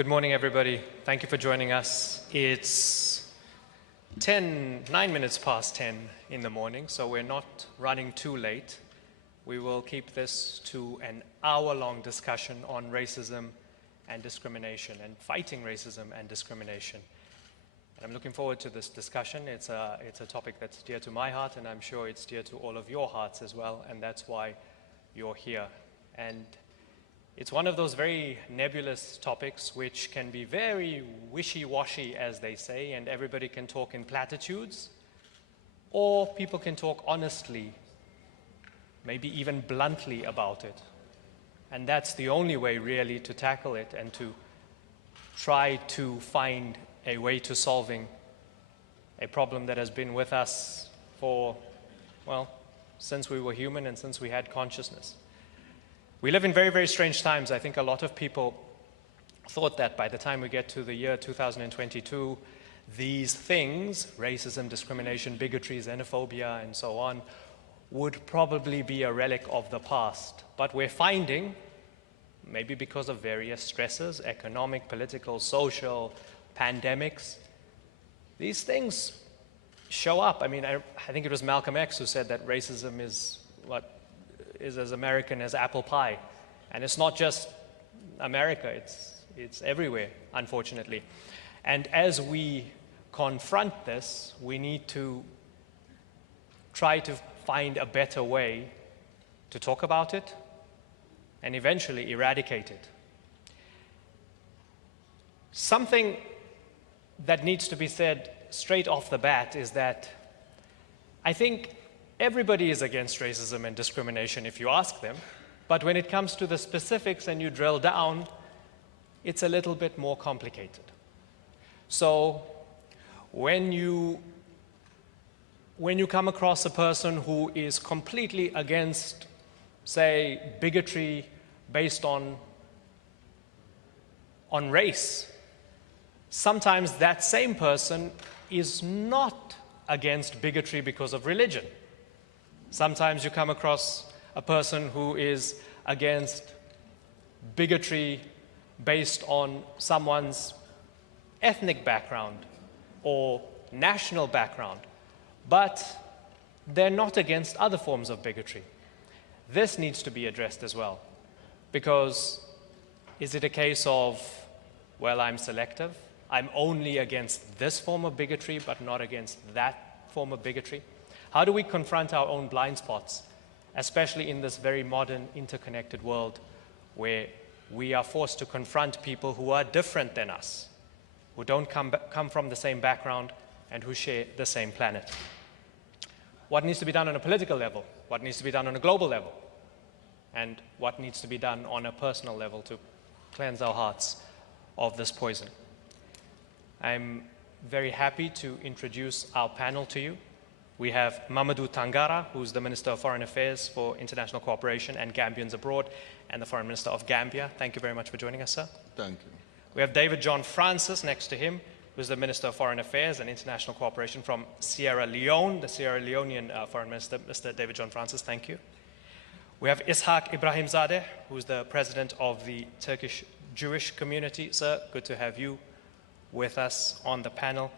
Good morning, everybody. Thank you for joining us. It's 9 minutes past 10 in the morning, so we're not running too late. We will keep this to an hour-long discussion on racism and discrimination and fighting racism and discrimination. And I'm looking forward to this discussion. It's a topic that's dear to my heart, and I'm sure it's dear to all of your hearts as well, and that's why you're here. And it's one of those very nebulous topics which can be very wishy-washy, as they say, and everybody can talk in platitudes, or people can talk honestly, maybe even bluntly about it. And that's the only way really to tackle it and to try to find a way to solving a problem that has been with us for, well, since we were human and since we had consciousness. We live in very, very strange times. I think a lot of people thought that by the time we get to the year 2022, these things, racism, discrimination, bigotry, xenophobia, and so on, would probably be a relic of the past. But we're finding, maybe because of various stresses, economic, political, social, pandemics, these things show up. I mean, I think it was Malcolm X who said that racism is as American as apple pie. And it's not just America, it's everywhere, unfortunately. And as we confront this, we need to try to find a better way to talk about it and eventually eradicate it. Something that needs to be said straight off the bat is that I think everybody is against racism and discrimination if you ask them, but when it comes to the specifics and you drill down, it's a little bit more complicated. So when you come across a person who is completely against, say, bigotry based on race, sometimes that same person is not against bigotry because of religion. Sometimes you come across a person who is against bigotry based on someone's ethnic background or national background, but they're not against other forms of bigotry. This needs to be addressed as well, because is it a case of, well, I'm selective, I'm only against this form of bigotry but not against that form of bigotry? How do we confront our own blind spots, especially in this very modern, interconnected world where we are forced to confront people who are different than us, who don't come from the same background and who share the same planet? What needs to be done on a political level? What needs to be done on a global level? And what needs to be done on a personal level to cleanse our hearts of this poison? I'm very happy to introduce our panel to you. We have Mamadou Tangara, who's the Minister of Foreign Affairs for International Cooperation and Gambians Abroad, and the Foreign Minister of Gambia. Thank you very much for joining us, sir. Thank you. We have David John Francis next to him, who's the Minister of Foreign Affairs and International Cooperation from Sierra Leone, the Sierra Leonean Foreign Minister, Mr. David John Francis. Thank you. We have Ishaq Ibrahimzadeh, who's the President of the Turkish Jewish Community. Sir, good to have you with us on the panel.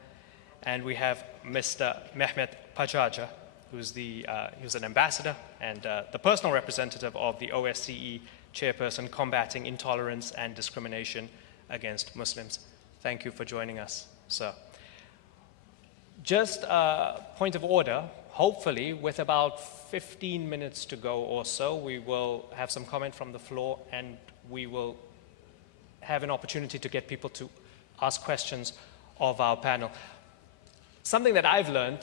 And we have Mr. Mehmet Pachaja, who's an ambassador and the personal representative of the OSCE chairperson combating intolerance and discrimination against Muslims. Thank you for joining us, sir. Just a point of order, hopefully with about 15 minutes to go or so, we will have some comment from the floor and we will have an opportunity to get people to ask questions of our panel. Something that I've learned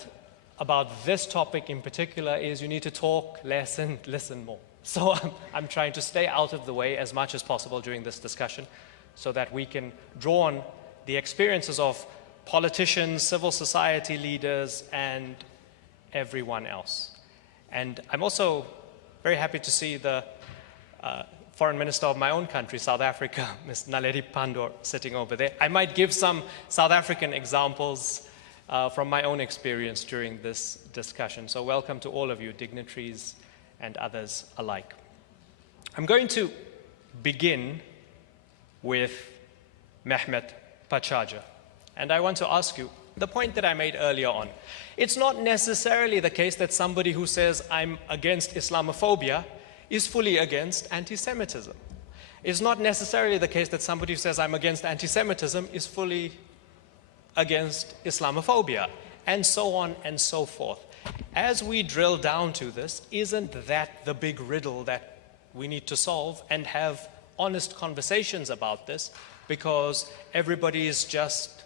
about this topic in particular is you need to talk less and listen more. So I'm trying to stay out of the way as much as possible during this discussion so that we can draw on the experiences of politicians, civil society leaders, and everyone else. And I'm also very happy to see the Foreign Minister of my own country, South Africa, Ms. Naledi Pandor, sitting over there. I might give some South African examples from my own experience during this discussion. So welcome to all of you, dignitaries and others alike. I'm going to begin with Mehmet Pachaja. And I want to ask you, the point that I made earlier on, it's not necessarily the case that somebody who says I'm against Islamophobia is fully against anti-Semitism. It's not necessarily the case that somebody who says I'm against anti-Semitism is fully against Islamophobia, and so on and so forth. As we drill down to this, isn't that the big riddle that we need to solve and have honest conversations about this? Because everybody is just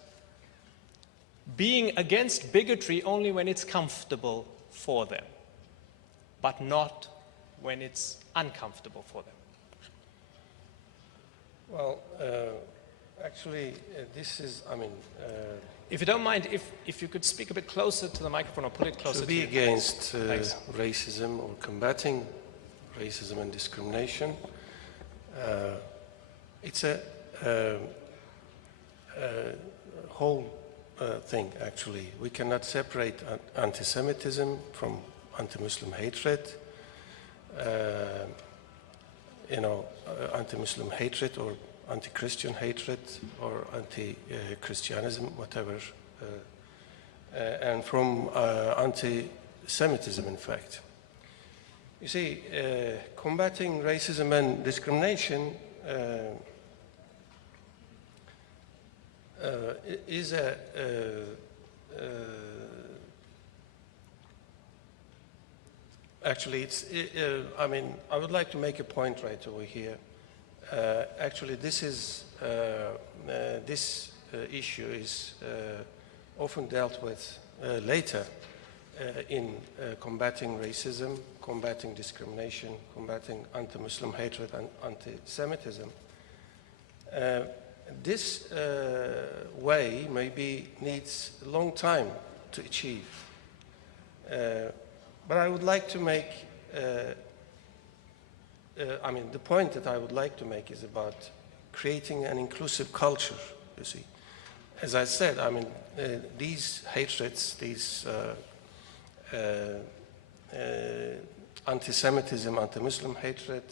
being against bigotry only when it's comfortable for them, but not when it's uncomfortable for them. Well, actually, this is, if you don't mind, if you could speak a bit closer to the microphone or put it closer to to be you. against racism or combating racism and discrimination, it's a whole thing, actually. We cannot separate anti-Semitism from anti-Muslim hatred. Anti-Muslim hatred or anti-Christian hatred or anti-Christianism, whatever, and from anti-Semitism, in fact. You see, combating racism and discrimination is actually, I would like to make a point right over here. Actually, this issue is often dealt with later in combating racism, combating discrimination, combating anti-Muslim hatred and anti-Semitism. This way maybe needs a long time to achieve. But I would like to make, the point that I would like to make is about creating an inclusive culture, you see. As I said, these hatreds, these anti-Semitism, anti-Muslim hatred,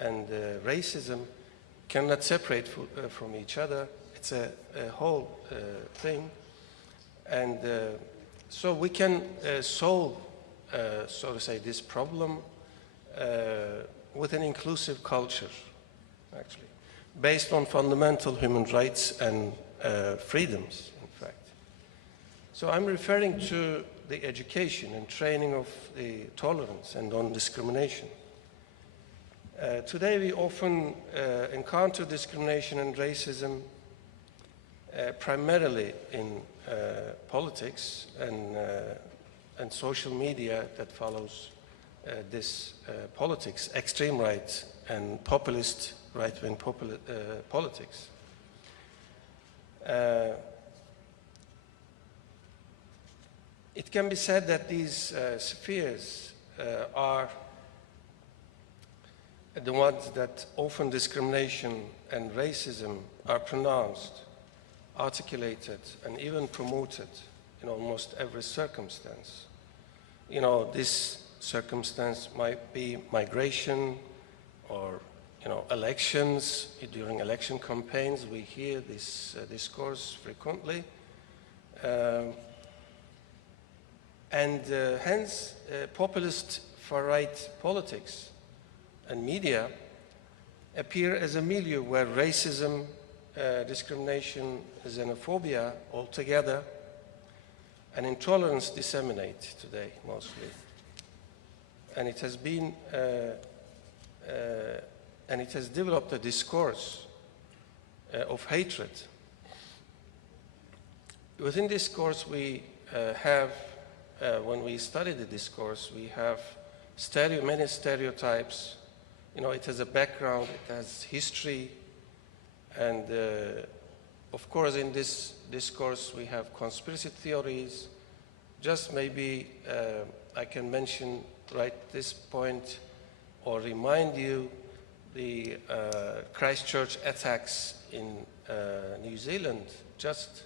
and racism cannot separate from each other. It's a whole thing. And so we can solve, so to say, this problem with an inclusive culture, actually, based on fundamental human rights and freedoms, in fact. So I'm referring to the education and training of the tolerance and non-discrimination. Today we often encounter discrimination and racism primarily in politics and social media that follows this politics, extreme right and populist right-wing politics. It can be said that these spheres are the ones that often discrimination and racism are pronounced, articulated, and even promoted in almost every circumstance. This circumstance might be migration or, elections. During election campaigns, we hear this discourse frequently. Hence, populist far-right politics and media appear as a milieu where racism, discrimination, xenophobia altogether, and intolerance disseminate today mostly. And it has been, and it has developed a discourse of hatred. Within this discourse, we have, when we study the discourse, we have many stereotypes. It has a background, it has history, and of course in this discourse we have conspiracy theories. Just maybe I can mention right at this point or remind you the Christchurch attacks in New Zealand just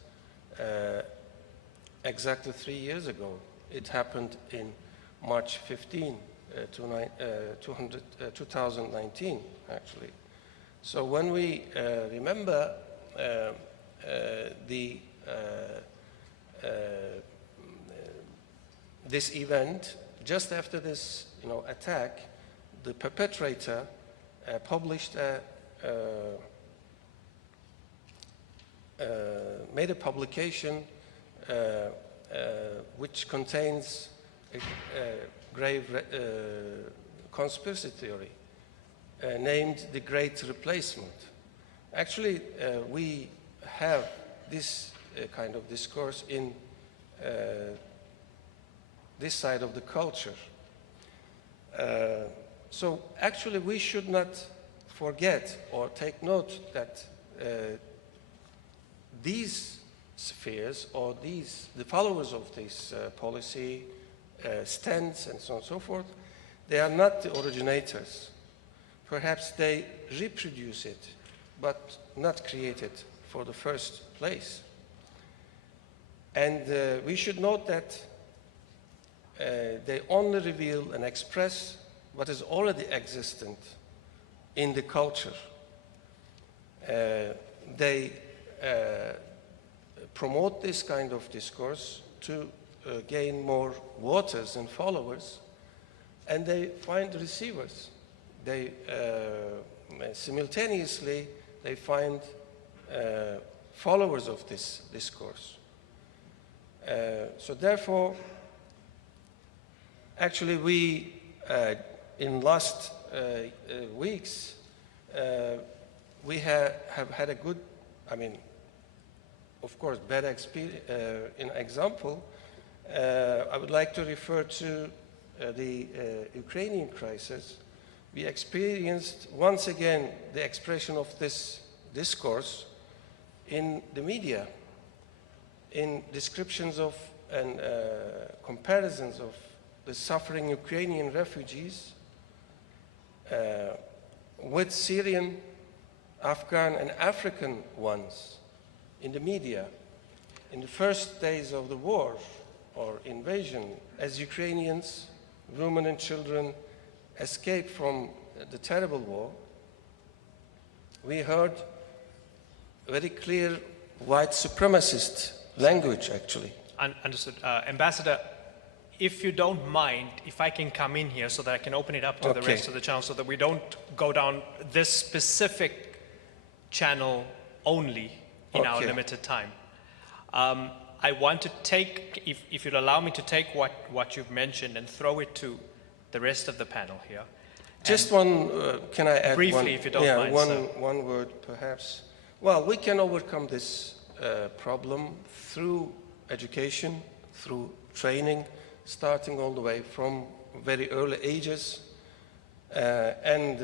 exactly 3 years ago. It happened in March 15, 2019, actually. So when we remember this event, just after this attack, the perpetrator published made a publication which contains a grave conspiracy theory named the Great Replacement. Actually, we have this kind of discourse in this side of the culture. So actually we should not forget or take note that these spheres or the followers of this policy stands and so on and so forth, they are not the originators. Perhaps they reproduce it, but not create it for the first place. And we should note that they only reveal and express what is already existent in the culture. They promote this kind of discourse to gain more voters and followers, and they find receivers. They simultaneously they find followers of this discourse. So therefore, actually we in last weeks we have had a good, I mean, of course, bad experience. In example, I would like to refer to the Ukrainian crisis. We experienced once again the expression of this discourse in the media, in descriptions of and comparisons of the suffering Ukrainian refugees with Syrian, Afghan, and African ones in the media. In the first days of the war or invasion, as Ukrainians, women and children escaped from the terrible war, we heard very clear white supremacist language, actually. Understood. Ambassador, if you don't mind, if I can come in here so that I can open it up to the rest of the channel so that we don't go down this specific channel only in our limited time. I want to take, if you'll allow me to take what you've mentioned and throw it to the rest of the panel here. Just one, can I add briefly, one, if you don't mind, one word perhaps. Well, we can overcome this problem through education, through training, starting all the way from very early ages. And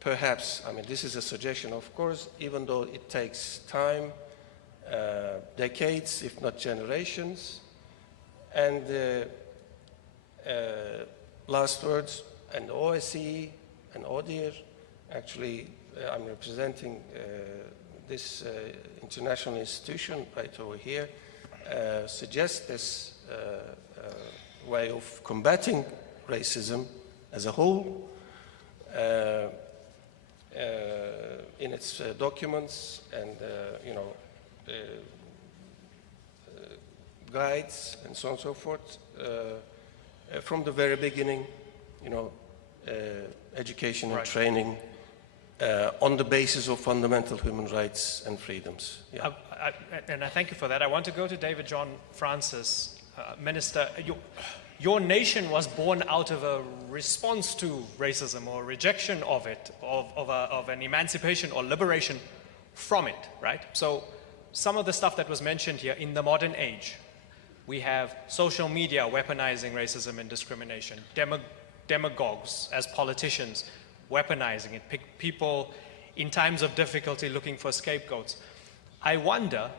perhaps, I mean, this is a suggestion, of course, even though it takes time, decades, if not generations. And last words, and OSCE and ODIHR, actually, I'm representing this international institution right over here, suggests this way of combating racism as a whole in its documents and, guides and so on and so forth. From the very beginning, education and training on the basis of fundamental human rights and freedoms. Yeah. And I thank you for that. I want to go to David John Francis. Minister, your nation was born out of a response to racism or rejection of it, of an emancipation or liberation from it, right? So some of the stuff that was mentioned here in the modern age, we have social media weaponizing racism and discrimination, demagogues as politicians weaponizing it, people in times of difficulty looking for scapegoats. I wonder,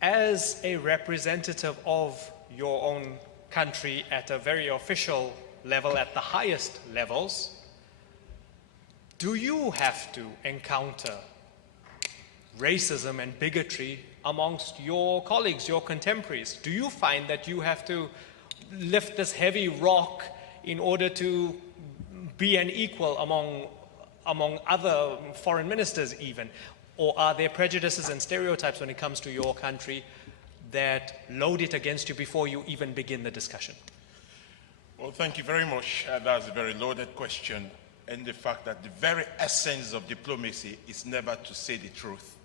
as a representative of your own country at a very official level, at the highest levels, do you have to encounter racism and bigotry amongst your colleagues, your contemporaries? Do you find that you have to lift this heavy rock in order to be an equal among other foreign ministers even? Or are there prejudices and stereotypes when it comes to your country that load it against you before you even begin the discussion? Well, thank you very much. That's a very loaded question. And the fact that the very essence of diplomacy is never to say the truth.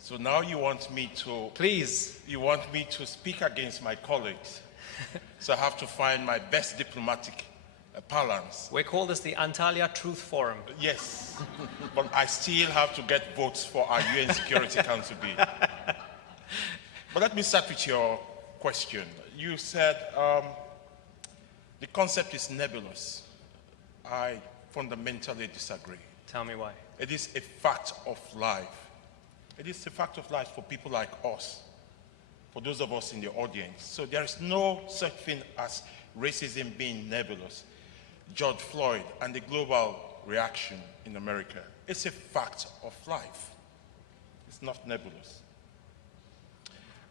So now you want me to... Please. You want me to speak against my colleagues. So I have to find my best diplomatic balance. We call this the Antalya Truth Forum. Yes, but I still have to get votes for our UN Security Council bill. But let me start with your question. You said the concept is nebulous. I fundamentally disagree. Tell me why. It is a fact of life. It is a fact of life for people like us, for those of us in the audience. So there is no such thing as racism being nebulous. George Floyd and the global reaction in America, it's a fact of life. It's not nebulous.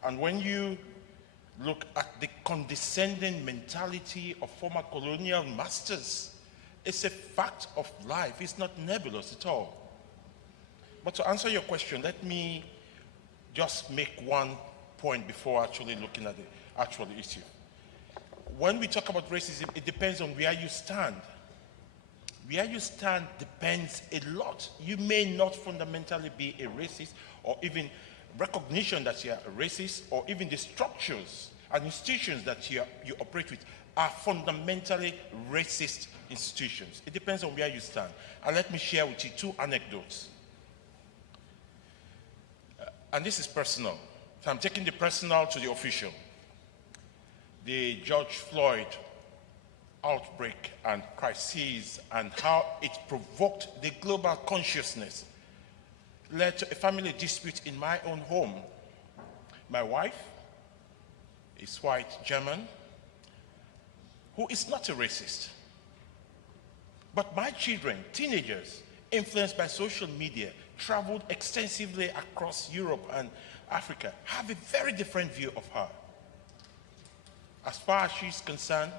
And when you look at the condescending mentality of former colonial masters, it's a fact of life. It's not nebulous at all. But to answer your question, let me just make one point before actually looking at the actual issue. When we talk about racism, it depends on where you stand. Where you stand depends a lot. You may not fundamentally be a racist, or even recognition that you are a racist, or even the structures and institutions that you operate with are fundamentally racist institutions. It depends on where you stand. And let me share with you two anecdotes. And this is personal. So I'm taking the personal to the official. The George Floyd outbreak and crisis and how it provoked the global consciousness led to a family dispute in my own home. My wife is white German, who is not a racist. But my children, teenagers, influenced by social media, traveled extensively across Europe and Africa, have a very different view of her. As far as she's concerned,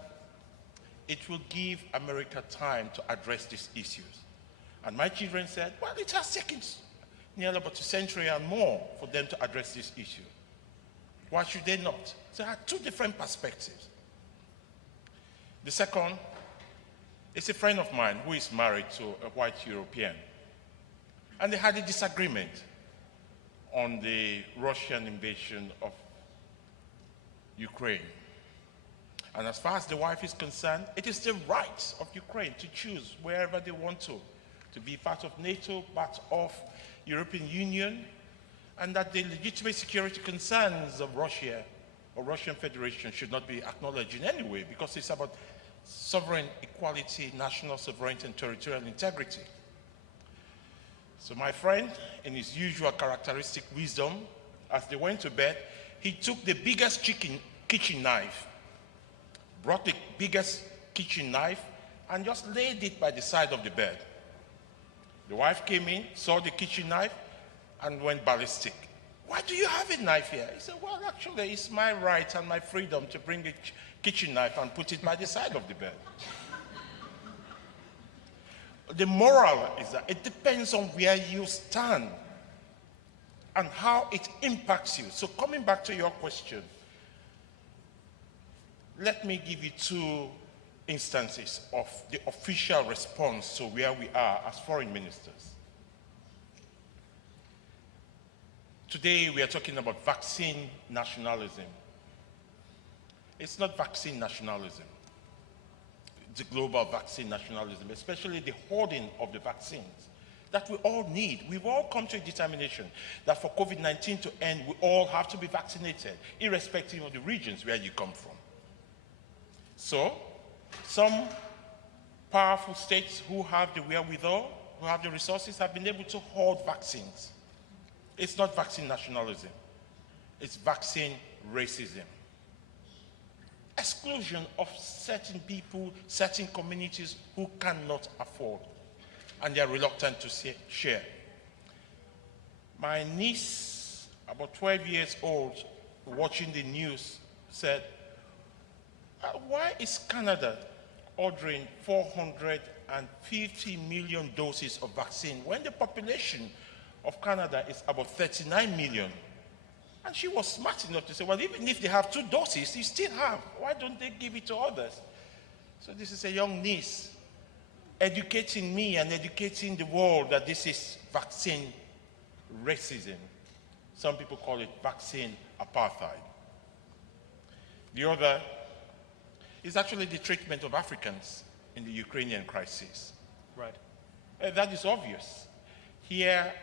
it will give America time to address these issues. And my children said, well, it has taken nearly about a century and more for them to address this issue. Why should they not? So there are two different perspectives. The second is a friend of mine who is married to a white European. And they had a disagreement on the Russian invasion of Ukraine. And as far as the wife is concerned, it is the right of Ukraine to choose wherever they want to be part of NATO, part of European Union, and that the legitimate security concerns of Russia or Russian Federation should not be acknowledged in any way, because it's about sovereign equality, national sovereignty, and territorial integrity. So my friend, in his usual characteristic wisdom, as they went to bed, he took the biggest kitchen knife, brought the biggest kitchen knife, and just laid it by the side of the bed. The wife came in, saw the kitchen knife, and went ballistic. Why do you have a knife here? He said, well, actually, it's my right and my freedom to bring a kitchen knife and put it by the side of the bed. The moral is that it depends on where you stand and how it impacts you. So coming back to your question, let me give you two instances of the official response to where we are as foreign ministers. Today we are talking about vaccine nationalism. It's not vaccine nationalism. The global vaccine nationalism, especially the hoarding of the vaccines that we all need. We've all come to a determination that for COVID-19 to end, we all have to be vaccinated, irrespective of the regions where you come from. So, some powerful states who have the wherewithal, who have the resources, have been able to hoard vaccines. It's not vaccine nationalism. It's vaccine racism. Exclusion of certain people, certain communities who cannot afford, and they are reluctant to share. My niece, about 12 years old, watching the news, said, why is Canada ordering 450 million doses of vaccine when the population of Canada is about 39 million. And she was smart enough to say, well, even if they have 2 doses, you still have. Why don't they give it to others? So this is a young niece educating me and educating the world that this is vaccine racism. Some people call it vaccine apartheid. The other is actually the treatment of Africans in the Ukrainian crisis. Right. That is obvious. Here,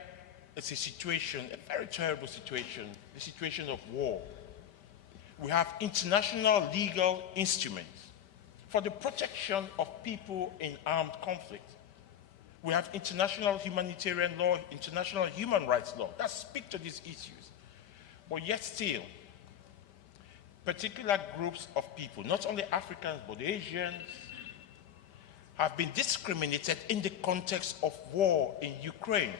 it's a situation, a very terrible situation, the situation of war. We have international legal instruments for the protection of people in armed conflict. We have international humanitarian law, international human rights law that speak to these issues. But yet still, particular groups of people, not only Africans, but Asians, have been discriminated in the context of war in Ukraine.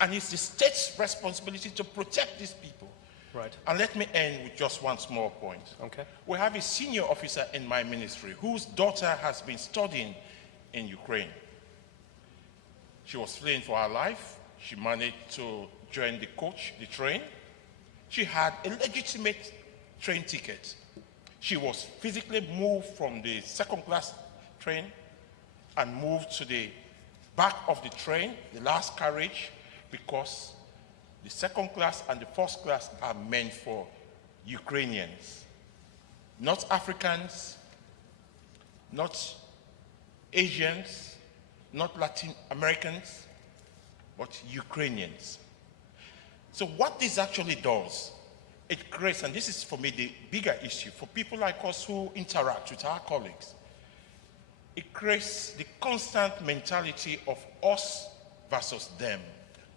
And it's the state's responsibility to protect these people. Right. And let me end with just one small point. Okay. We have a senior officer in my ministry whose daughter has been studying in Ukraine. She was fleeing for her life. She managed to join the train. She had a legitimate train ticket. She was physically moved from the second-class train and moved to the back of the train, the last carriage, because the second class and the first class are meant for Ukrainians, not Africans, not Asians, not Latin Americans, but Ukrainians. So what this actually does, it creates, and this is for me the bigger issue, for people like us who interact with our colleagues, it creates the constant mentality of us versus them,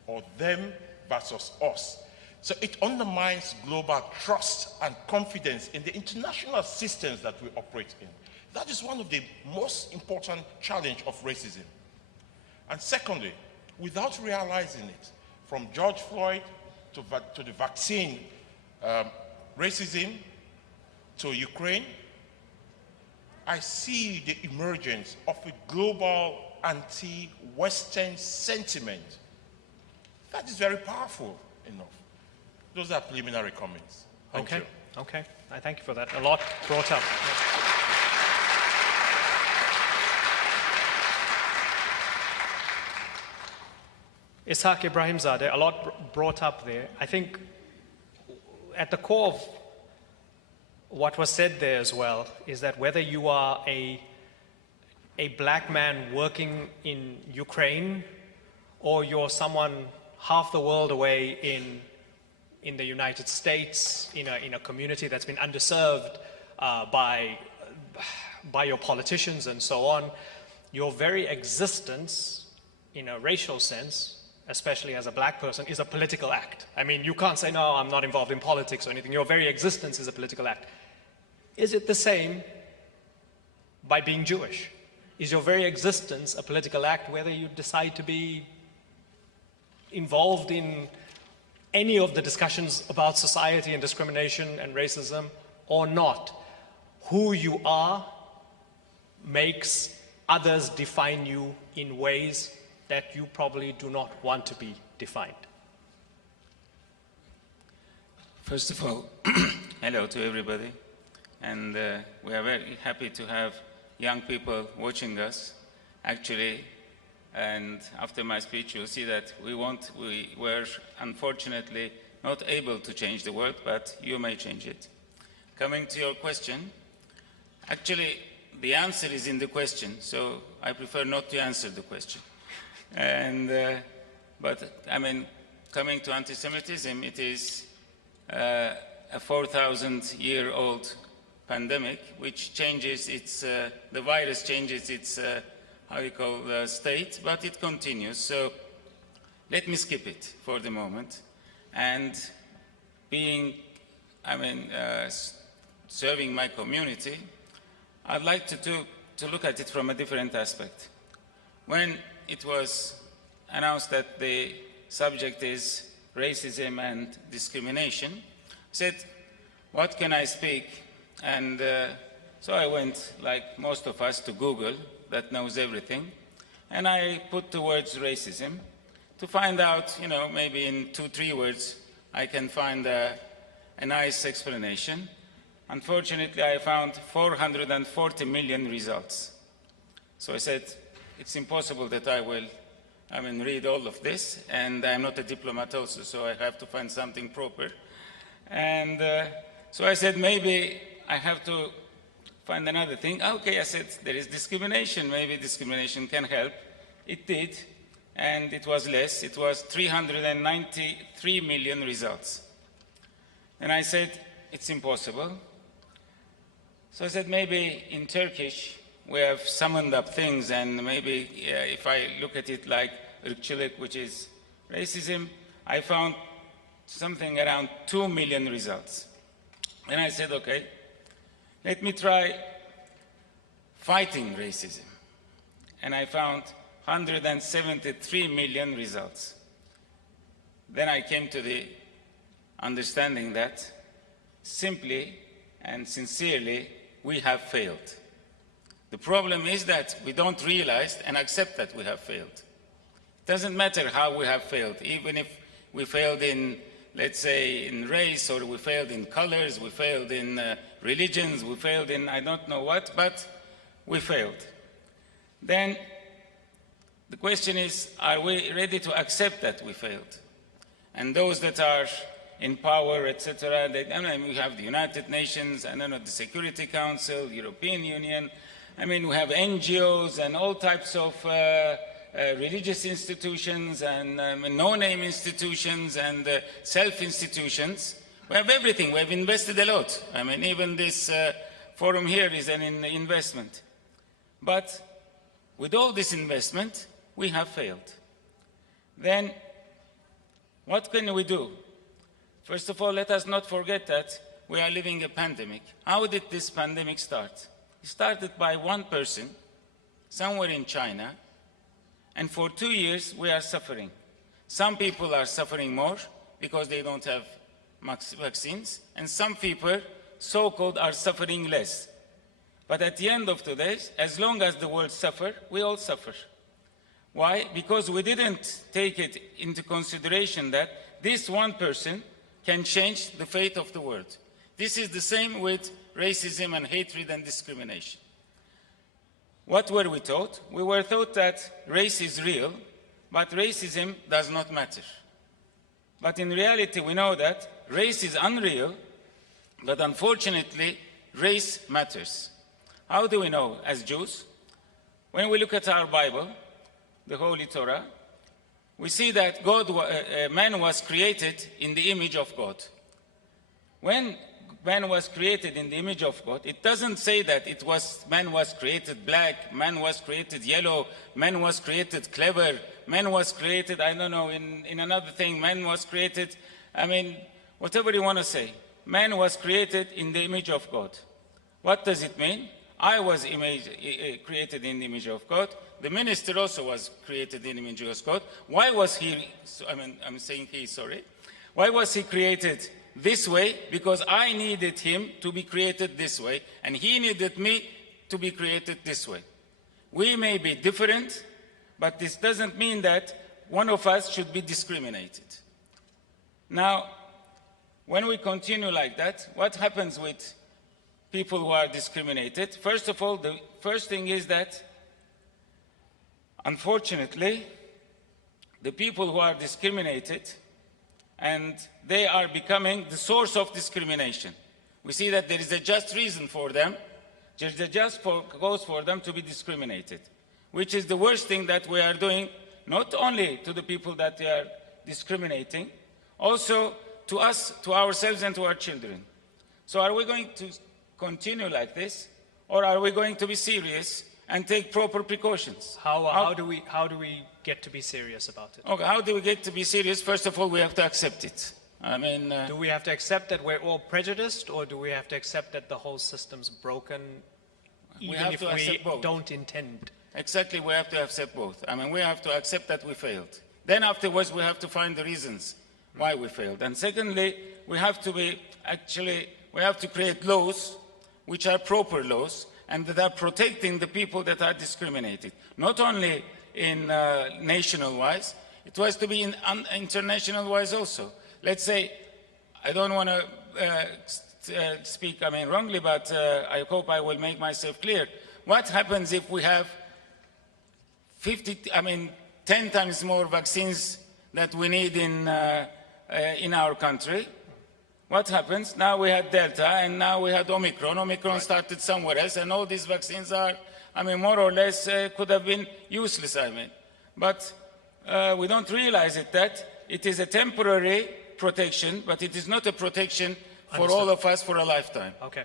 or them versus us. So it undermines global trust and confidence in the international systems that we operate in. That is one of the most important challenges of racism. And secondly, without realizing it, from George Floyd to the vaccine racism to Ukraine, I see the emergence of a global anti-Western sentiment. That is very powerful enough. Those are preliminary comments. Thank you. Okay. I thank you for that. A lot brought up. Ishaq Ibrahimzadeh, a lot brought up there. I think at the core of what was said there as well is that whether you are a black man working in Ukraine or you're someone half the world away in the United States, in a community that's been underserved by your politicians and so on, your very existence in a racial sense, especially as a black person, is a political act. I mean, you can't say, no, I'm not involved in politics or anything. Your very existence is a political act. Is it the same by being Jewish? Is your very existence a political act whether you decide to be involved in any of the discussions about society and discrimination and racism or not? Who you are makes others define you in ways that you probably do not want to be defined. First of all, hello to everybody. And we are very happy to have young people watching us, actually. And after my speech, you'll see that we were unfortunately not able to change the world, but you may change it. Coming to your question, actually, the answer is in the question, so I prefer not to answer the question. And, but I mean, coming to anti-Semitism, it is a 4,000-year-old pandemic, which changes its, the virus changes its, how you call the state, but it continues. So let me skip it for the moment. And being, I mean, serving my community, I'd like to look at it from a different aspect. When it was announced that the subject is racism and discrimination, I said, what can I speak? And so I went, like most of us, to Google, that knows everything, and I put the words racism to find out, you know, maybe in 2-3 words, I can find a nice explanation. Unfortunately, I found 440 million results. So I said, it's impossible that I will, read all of this, and I'm not a diplomat also, so I have to find something proper. And so I said, maybe I have to find another thing. Okay, I said, there is discrimination. Maybe discrimination can help. It did, and it was less. It was 393 million results. And I said, it's impossible. So I said, maybe in Turkish, we have summoned up things, and maybe if I look at it like ırkçılık, which is racism, I found something around 2 million results. And I said, okay, let me try fighting racism. And I found 173 million results. Then I came to the understanding that simply and sincerely we have failed. The problem is that we don't realize and accept that we have failed. It doesn't matter how we have failed, even if we failed in, let's say, in race, or we failed in colors, we failed in religions, we failed in I don't know what, but we failed. Then the question is, are we ready to accept that we failed? And those that are in power, etc., we have the United Nations, the Security Council, European Union, we have NGOs and all types of religious institutions and no-name institutions and self-institutions. We have everything. We have invested a lot. Even this forum here is an investment. But with all this investment, we have failed. Then, what can we do? First of all, let us not forget that we are living a pandemic. How did this pandemic start? It started by one person, somewhere in China, and for 2 years we are suffering. Some people are suffering more because they don't have vaccines, and some people, so-called, are suffering less. But at the end of the day, as long as the world suffers, we all suffer. Why? Because we didn't take it into consideration that this one person can change the fate of the world. This is the same with racism and hatred and discrimination. What were we taught? We were taught that race is real, but racism does not matter. But in reality, we know that race is unreal, but unfortunately, race matters. How do we know as Jews? When we look at our Bible, the Holy Torah, we see that man was created in the image of God. When man was created in the image of God, it doesn't say that man was created black, man was created yellow, man was created clever, man was created, in another thing, man was created, whatever you want to say. Man was created in the image of God. What does it mean? I was created in the image of God. The minister also was created in the image of God. Why was he, I'm saying he, sorry. Why was he created this way? Because I needed him to be created this way, and he needed me to be created this way. We may be different, but this doesn't mean that one of us should be discriminated. Now, when we continue like that, what happens with people who are discriminated? First of all, the first thing is that, unfortunately, the people who are discriminated, and they are becoming the source of discrimination. We see that there is a just reason for them, there is a just cause for them to be discriminated, which is the worst thing that we are doing, not only to the people that they are discriminating, also to us, to ourselves and to our children. So are we going to continue like this, or are we going to be serious and take proper precautions? How do we get to be serious about it? Okay, how do we get to be serious? First of all, we have to accept it. Do we have to accept that we're all prejudiced, or do we have to accept that the whole system's broken, even if we don't intend? Exactly, we have to accept both. We have to accept that we failed. Then afterwards, we have to find the reasons why we failed. And secondly, we have to create laws which are proper laws and that are protecting the people that are discriminated. Not only in national-wise, it was to be international-wise also. Let's say, I don't want to speak, wrongly, but I hope I will make myself clear. What happens if we have 10 times more vaccines that we need in our country? What happens? Now we had Delta, and now we had Omicron. Omicron started somewhere else, and all these vaccines are, more or less could have been useless, But we don't realize that it is a temporary protection, but it is not a protection for all of us for a lifetime. Okay.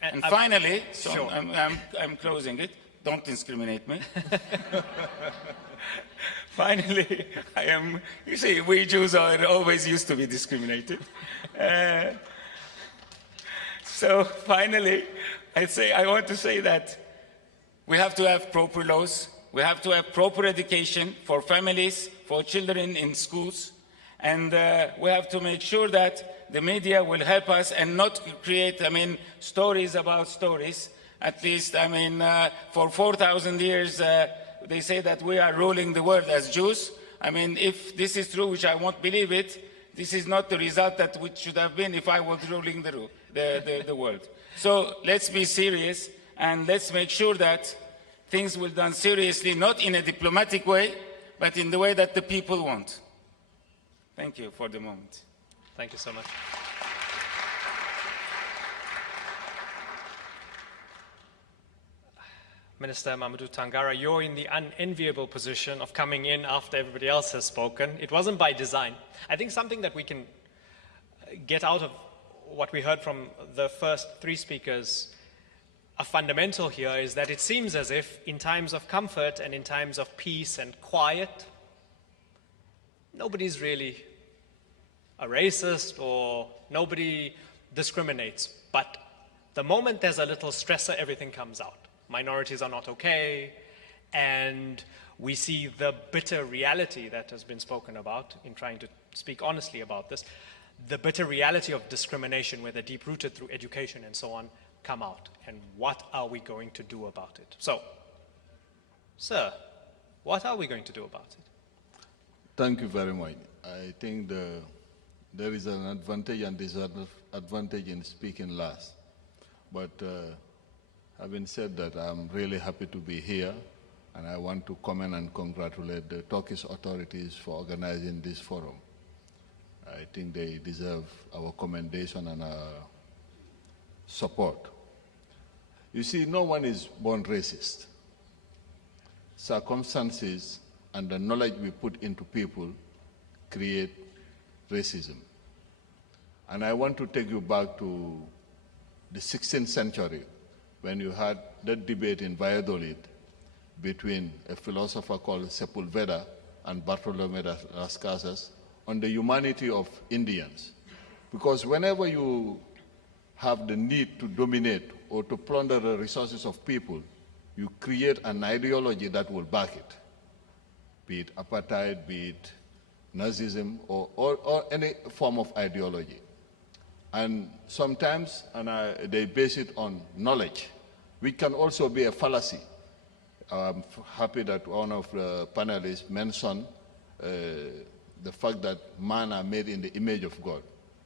And finally, so sure. I'm closing it. Don't discriminate me. Finally, you see, we Jews are always used to be discriminated. So finally, I want to say that we have to have proper laws. We have to have proper education for families, for children in schools. And we have to make sure that the media will help us and not create, stories about stories. At least, for 4,000 years, they say that we are ruling the world as Jews. If this is true, which I won't believe it, this is not the result that it should have been if I was ruling the world. So let's be serious, and let's make sure that things will be done seriously, not in a diplomatic way, but in the way that the people want. Thank you for the moment. Thank you so much. Minister Mamadou Tangara, you're in the unenviable position of coming in after everybody else has spoken. It wasn't by design. I think something that we can get out of what we heard from the first three speakers, a fundamental here is that it seems as if in times of comfort and in times of peace and quiet, nobody's really a racist or nobody discriminates. But the moment there's a little stressor, everything comes out. Minorities are not okay, and we see the bitter reality that has been spoken about in trying to speak honestly about this, the bitter reality of discrimination, whether deep-rooted through education and so on, come out. And what are we going to do about it? So, sir, what are we going to do about it? Thank you very much. I think there is an advantage and disadvantage in speaking last. But having said that, I'm really happy to be here, and I want to comment and congratulate the Turkish authorities for organizing this forum. I think they deserve our commendation and our support. You see, no one is born racist. Circumstances and the knowledge we put into people create racism. And I want to take you back to the 16th century, when you had that debate in Valladolid between a philosopher called Sepulveda and Bartolomé de las Casas on the humanity of Indians. Because whenever you have the need to dominate or to plunder the resources of people, you create an ideology that will back it, be it apartheid, be it Nazism, or any form of ideology. And sometimes they base it on knowledge, which can also be a fallacy. I'm happy that one of the panelists mentioned the fact that man are made in the image of God.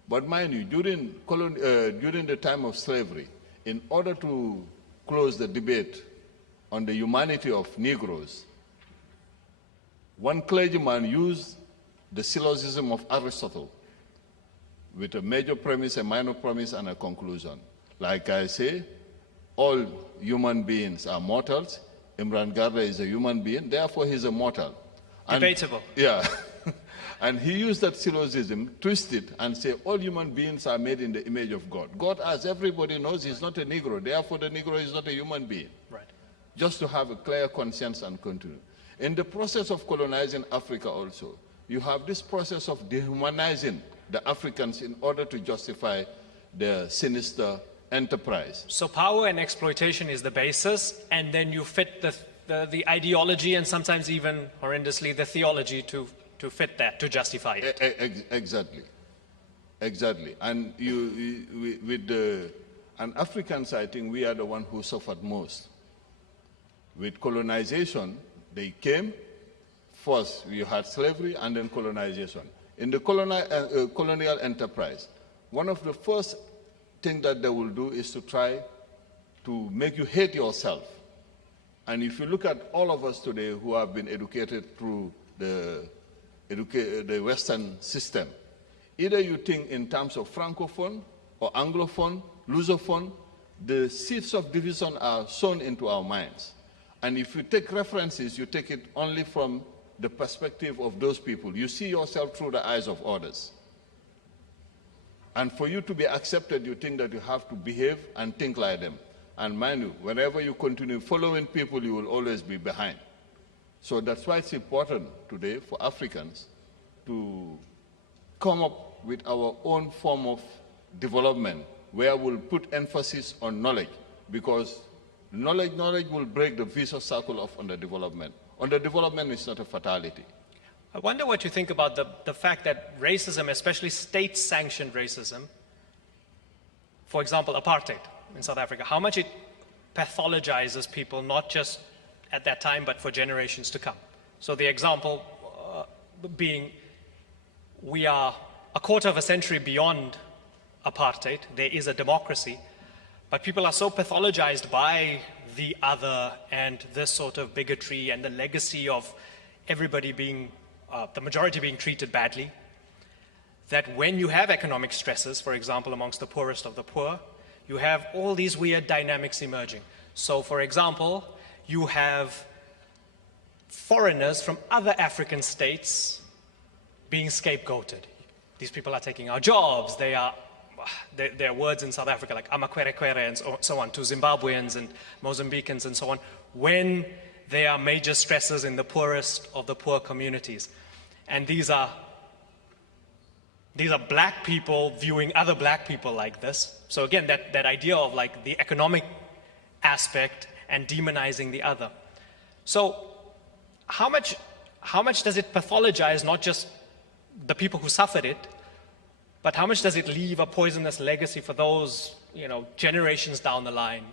But mind you, during the time of slavery, in order to close the debate on the humanity of Negroes, one clergyman used the syllogism of Aristotle with a major premise, a minor premise, and a conclusion. Like I say, all human beings are mortals. Imran Garda is a human being, therefore he's a mortal. Debatable. Yeah. And he used that syllogism, twist it, and say all human beings are made in the image of God. God, as everybody knows, is not a Negro. Therefore, the Negro is not a human being. Right. Just to have a clear conscience and continue. In the process of colonizing Africa also, you have this process of dehumanizing the Africans in order to justify their sinister enterprise. So power and exploitation is the basis, and then you fit the ideology and sometimes even horrendously the theology to fit that, to justify it. Exactly. Exactly. And and Africans, I think we are the one who suffered most. With colonization, they came, First, you had slavery and then colonization. In the colonial enterprise, one of the first things that they will do is to try to make you hate yourself. And if you look at all of us today who have been educated through the Western system, either you think in terms of Francophone or Anglophone, Lusophone, the seeds of division are sown into our minds. And if you take references, you take it only from the perspective of those people. You see yourself through the eyes of others. And for you to be accepted, you think that you have to behave and think like them. And mind you, whenever you continue following people, you will always be behind. So that's why it's important today for Africans to come up with our own form of development where we'll put emphasis on knowledge, because knowledge will break the vicious circle of underdevelopment. Underdevelopment is not a fatality. I wonder what you think about the fact that racism, especially state-sanctioned racism, for example, apartheid in South Africa, how much it pathologizes people, not just at that time, but for generations to come. So the example being, we are a quarter of a century beyond apartheid, there is a democracy, but people are so pathologized by the other and this sort of bigotry and the legacy of everybody being, the majority being treated badly, that when you have economic stresses, for example, amongst the poorest of the poor, you have all these weird dynamics emerging. So, for example, you have foreigners from other African states being scapegoated. These people are taking our jobs. There are words in South Africa like amakwerekwere and so on to Zimbabweans and Mozambicans and so on, when there are major stresses in the poorest of the poor communities. And these are black people viewing other black people like this. So again, that idea of like the economic aspect and demonizing the other. So how much does it pathologize not just the people who suffered it, but how much does it leave a poisonous legacy for those, generations down the line?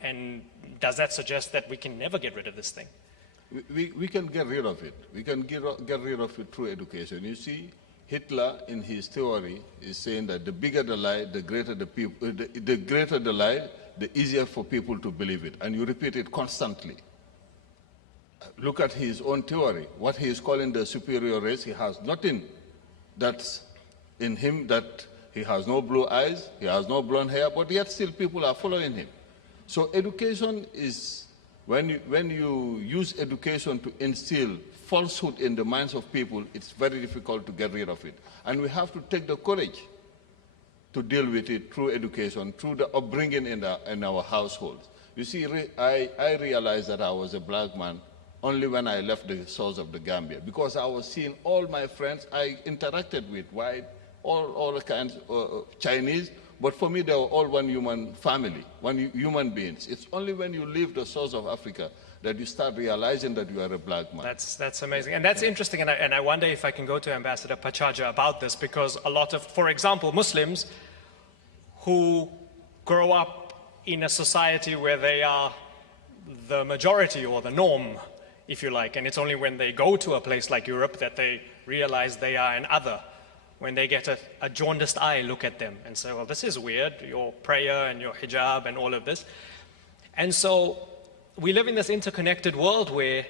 And does that suggest that we can never get rid of this thing? We can get rid of it. We can get rid of it through education. You see, Hitler, in his theory, is saying that the bigger the lie, the greater the people. The greater the lie, the easier for people to believe it, and you repeat it constantly. Look at his own theory. What he is calling the superior race, he has nothing that's in him, that he has no blue eyes, he has no blonde hair, but yet still people are following him. So education is, when you use education to instill falsehood in the minds of people, it's very difficult to get rid of it. And we have to take the courage to deal with it through education, through the upbringing in our households. You see, I realized that I was a black man only when I left the shores of the Gambia, because I was seeing all my friends I interacted with, white, all kinds of Chinese, but for me they were all one human family, one human beings. It's only when you leave the shores of Africa that you start realizing that you are a black man. That's amazing. And that's interesting, and I wonder if I can go to Ambassador Pachaja about this, because a lot of, for example, Muslims who grow up in a society where they are the majority or the norm, if you like, and it's only when they go to a place like Europe that they realize they are an other, when they get a jaundiced eye look at them and say, well, this is weird, your prayer and your hijab and all of this. And so we live in this interconnected world where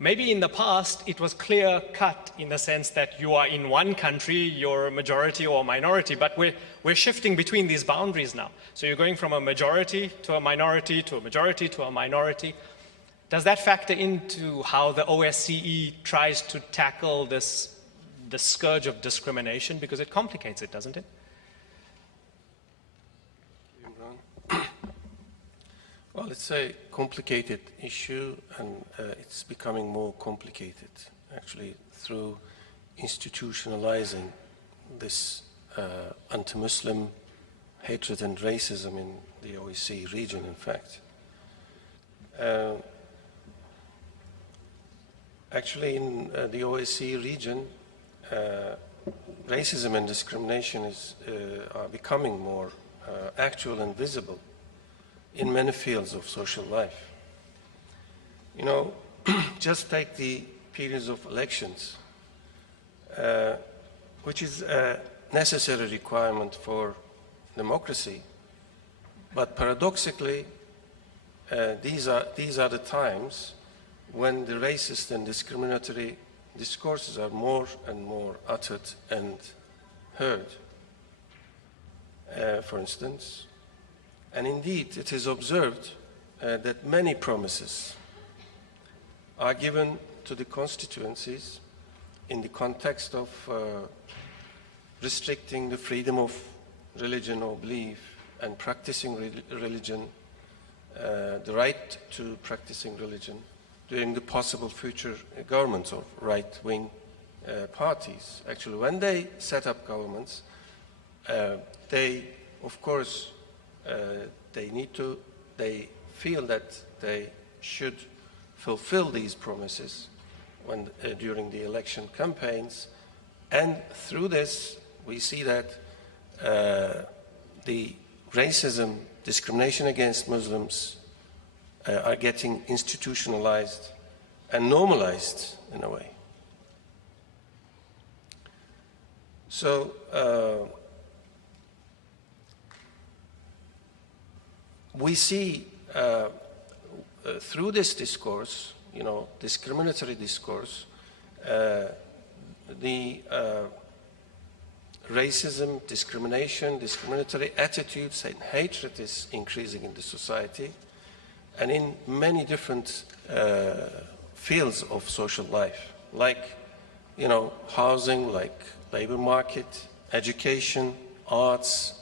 maybe in the past it was clear cut in the sense that you are in one country, you're a majority or a minority, but we're shifting between these boundaries now. So you're going from a majority to a minority to a majority to a minority. Does that factor into how the OSCE tries to tackle the scourge of discrimination? Because it complicates it, doesn't it? Well, it's a complicated issue, and it's becoming more complicated, actually, through institutionalizing this anti-Muslim hatred and racism in the OSCE region, in fact. Actually, in the OSCE region, racism and discrimination are becoming more actual and visible in many fields of social life. Just take the periods of elections, which is a necessary requirement for democracy. But paradoxically, these are the times when the racist and discriminatory discourses are more and more uttered and heard, for instance. And indeed, it is observed that many promises are given to the constituencies in the context of restricting the freedom of religion or belief and practicing religion, the right to practicing religion during the possible future governments of right-wing parties. Actually, when they set up governments, they, of course, they feel that they should fulfill these promises during the election campaigns, and through this we see that the racism, discrimination against Muslims are getting institutionalized and normalized in a way. So we see through this discourse, discriminatory discourse, the racism, discrimination, discriminatory attitudes and hatred is increasing in the society and in many different fields of social life, like, housing, like labor market, education, arts,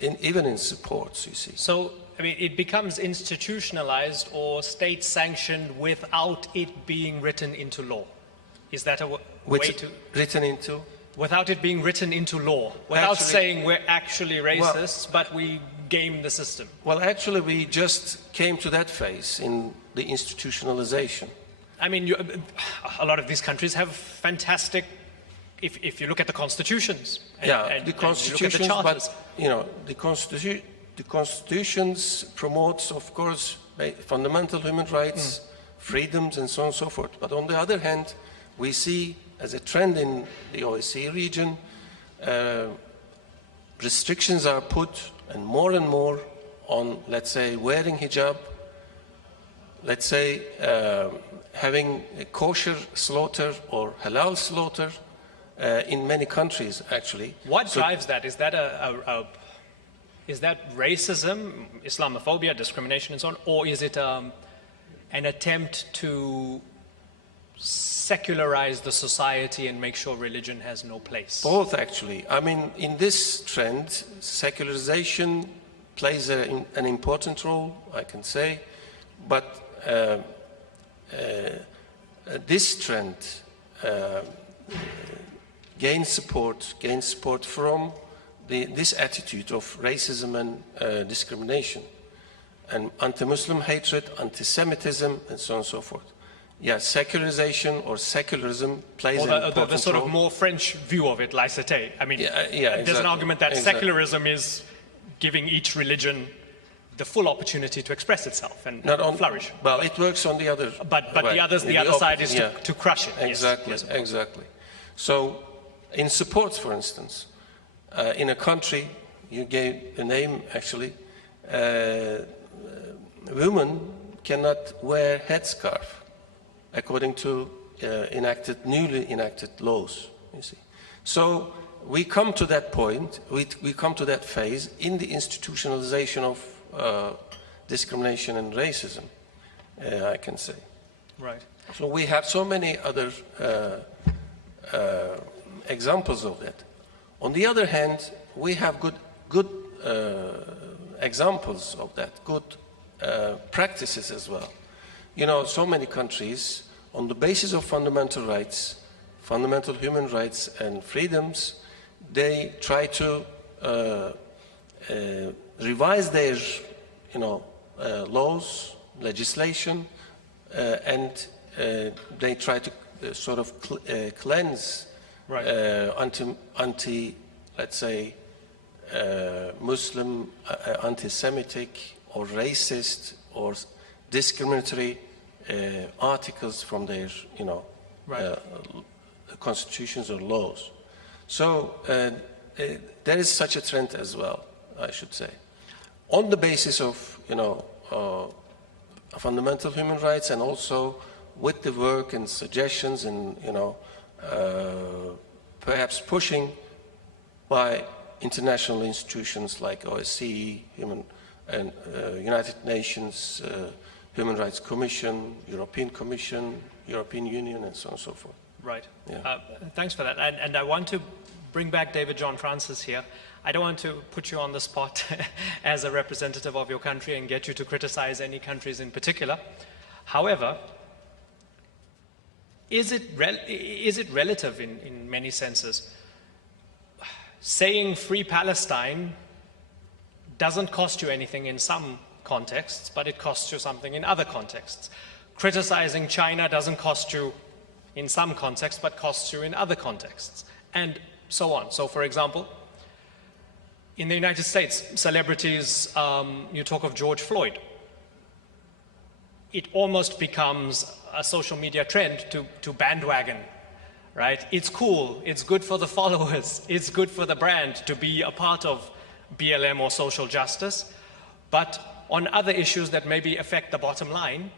even in sports, you see. So, I mean, it becomes institutionalized or state-sanctioned without it being written into law. Is that a way to... Written into? Without it being written into law. Without saying we're actually racists, but we game the system. Well, actually, we just came to that phase in the institutionalization. I mean, a lot of these countries have fantastic... If you look at the constitutions, the constitutions, but the constitutions promotes, of course, fundamental human rights, freedoms, and so on and so forth. But on the other hand, we see as a trend in the OSCE region, restrictions are put and more on, let's say, wearing hijab, let's say, having a kosher slaughter or halal slaughter. In many countries, actually. What drives that? Is that is that racism, Islamophobia, discrimination, and so on, or is it an attempt to secularize the society and make sure religion has no place? Both, actually. I mean, in this trend, secularization plays an important role, I can say, but this trend gains support from this attitude of racism and discrimination and anti-Muslim hatred, anti-Semitism, and so on and so forth. Yeah, secularization or secularism plays an important role. The sort of more French view of it, laïcité. I mean, there's an argument that secularism is giving each religion the full opportunity to express itself and flourish. Well, it works on the other. But the other side is to crush it. Exactly, yes, exactly. So, in sports, for instance, in a country, you gave a name actually, women cannot wear headscarf according to newly enacted laws, you see. So we come to that point, we come to that phase in the institutionalization of discrimination and racism, I can say. Right. So we have so many other examples of that. On the other hand, we have good examples of that, good practices as well. You know, so many countries, on the basis of fundamental rights, fundamental human rights and freedoms, they try to revise their, laws, legislation, and they try to sort of cleanse anti, let's say, Muslim, anti-Semitic, or racist, or discriminatory articles from their, constitutions or laws. So there is such a trend as well, I should say, on the basis of fundamental human rights, and also with the work and suggestions and perhaps pushing by international institutions like OSCE, United Nations, Human Rights Commission, European Commission, European Union, and so on and so forth. Right. Yeah. Thanks for that. And I want to bring back David John Francis here. I don't want to put you on the spot as a representative of your country and get you to criticize any countries in particular. However, is it relative in many senses? Saying free Palestine doesn't cost you anything in some contexts, but it costs you something in other contexts. Criticizing China doesn't cost you in some contexts, but costs you in other contexts, and so on. So, for example, in the United States, celebrities, you talk of George Floyd. It almost becomes a social media trend to bandwagon, right? It's cool, it's good for the followers, it's good for the brand to be a part of BLM or social justice, but on other issues that maybe affect the bottom line,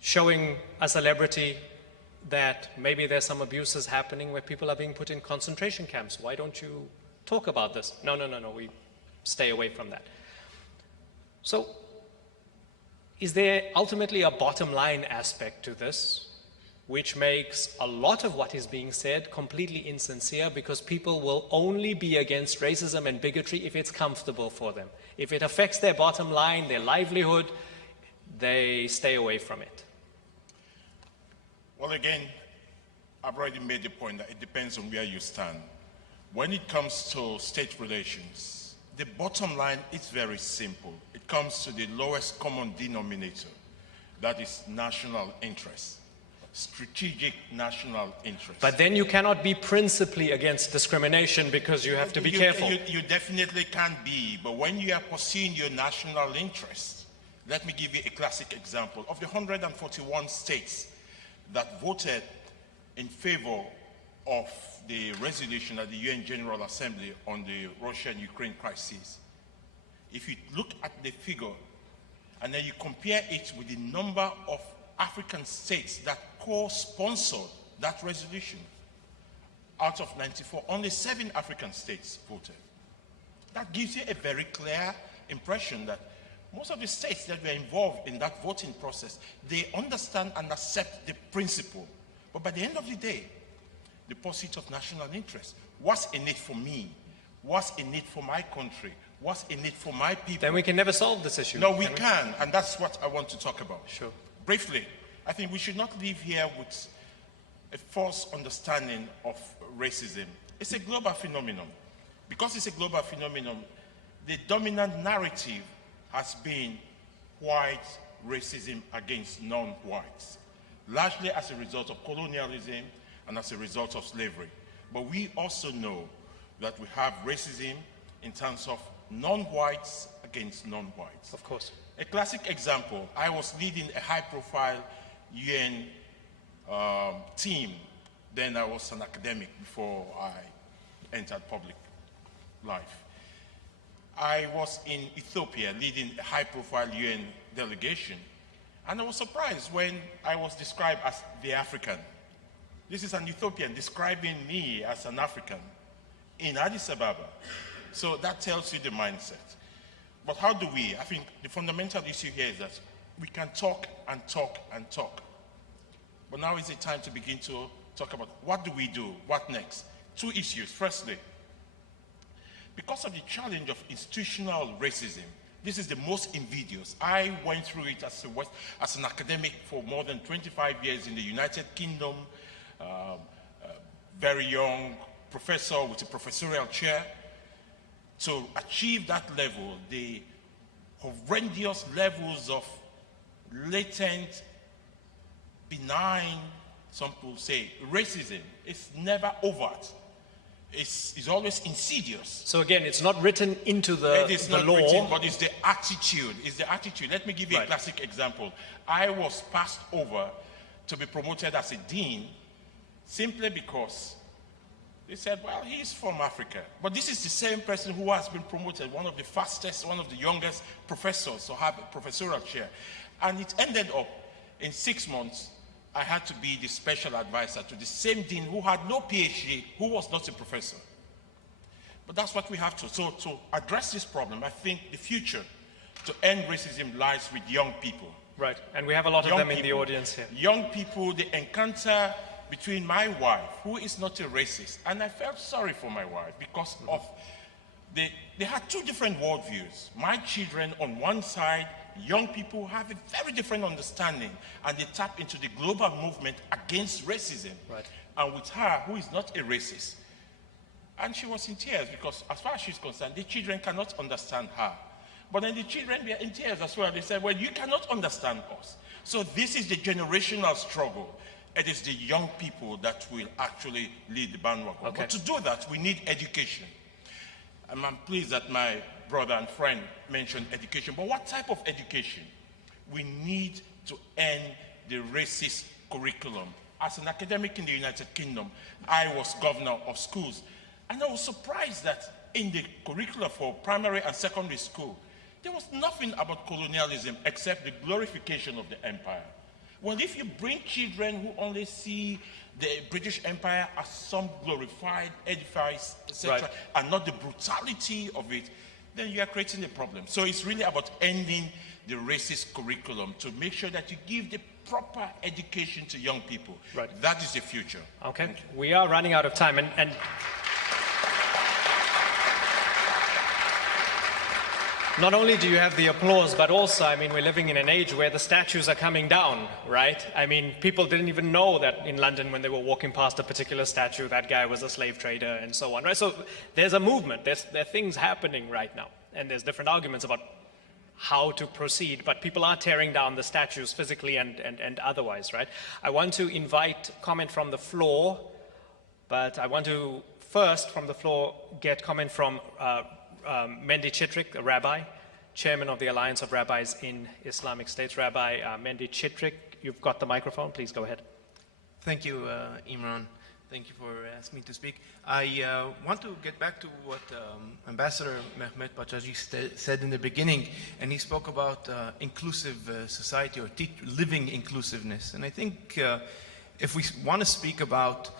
showing a celebrity that maybe there's some abuses happening where people are being put in concentration camps. Why don't you talk about this? No, we stay away from that. So, is there ultimately a bottom line aspect to this, which makes a lot of what is being said completely insincere, because people will only be against racism and bigotry if it's comfortable for them. If it affects their bottom line, their livelihood, they stay away from it. Well, again, I've already made the point that it depends on where you stand. When it comes to state relations, the bottom line is very simple. It comes to the lowest common denominator, that is national interest, strategic national interest. But then you cannot be principally against discrimination, because you have to be careful. You definitely can be, but when you are pursuing your national interest, let me give you a classic example. Of the 141 states that voted in favor of the resolution at the UN General Assembly on the Russia-Ukraine crisis, if you look at the figure and then you compare it with the number of African states that co-sponsored that resolution, out of 94, only 7 African states voted. That gives you a very clear impression that most of the states that were involved in that voting process, they understand and accept the principle. But by the end of the day, the pursuit of national interest, what's in it for me? What's in it for my country? What's in it for my people? Then we can never solve this issue. No, we can, and that's what I want to talk about. Sure. Briefly, I think we should not leave here with a false understanding of racism. It's a global phenomenon. Because it's a global phenomenon, the dominant narrative has been white racism against non-whites, largely as a result of colonialism and as a result of slavery. But we also know that we have racism in terms of non-whites against non-whites. Of course. A classic example, I was leading a high-profile UN team. Then I was an academic before I entered public life. I was in Ethiopia leading a high-profile UN delegation, and I was surprised when I was described as the African. This is an Ethiopian describing me as an African in Addis Ababa. So that tells you the mindset. But how do we? I think the fundamental issue here is that we can talk and talk and talk. But now is the time to begin to talk about what do we do, what next? 2 issues. Firstly, because of the challenge of institutional racism, this is the most invidious. I went through it as an academic for more than 25 years in the United Kingdom, very young professor with a professorial chair. To achieve that level, the horrendous levels of latent, benign, some people say, racism, it's never overt. is always insidious. So again, it's not written into It is the not law. written, but it's the attitude. It's the attitude. Let me give you Right. a classic example. I was passed over to be promoted as a dean simply because they said, well, he's from Africa. But this is the same person who has been promoted, one of the fastest, one of the youngest professors to have a professorial chair. And it ended up in 6 months, I had to be the special advisor to the same dean who had no PhD, who was not a professor. But that's what we have to. So to address this problem, I think the future to end racism lies with young people. Right, and we have a lot of Young them in the people. audience here. Young people, the encounter between my wife, who is not a racist, and I felt sorry for my wife because of they had two different worldviews. My children on one side, young people have a very different understanding, and they tap into the global movement against racism. Right. And with her, who is not a racist, and she was in tears because as far as she's concerned, the children cannot understand her. But then the children were in tears as well. They said, well, you cannot understand us. So this is the generational struggle. It is the young people that will actually lead the bandwagon. Okay. But to do that, we need education. And I'm pleased that my brother and friend mentioned education. But what type of education? We need to end the racist curriculum. As an academic in the United Kingdom, I was governor of schools. And I was surprised that in the curricula for primary and secondary school, there was nothing about colonialism except the glorification of the empire. Well, if you bring children who only see the British Empire as some glorified edifice, etc., Right. and not the brutality of it, then you are creating a problem. So it's really about ending the racist curriculum to make sure that you give the proper education to young people. Right. That is the future. Okay, we are running out of time, and not only do you have the applause, but also, I mean, we're living in an age where the statues are coming down, right? I mean, people didn't even know that in London when they were walking past a particular statue, that guy was a slave trader and so on, right? So there's a movement, there are things happening right now, and there's different arguments about how to proceed, but people are tearing down the statues physically and otherwise, right? I want to invite comment from the floor, but I want to first from the floor get comment from Mendy Chitrik, a rabbi, chairman of the Alliance of Rabbis in Islamic States. Rabbi Mendy Chitrik, you've got the microphone. Please go ahead. Thank you, Imran. Thank you for asking me to speak. I want to get back to what Ambassador Mehmet Pachaji said in the beginning, and he spoke about inclusive society or living inclusiveness. And I think if we want to speak about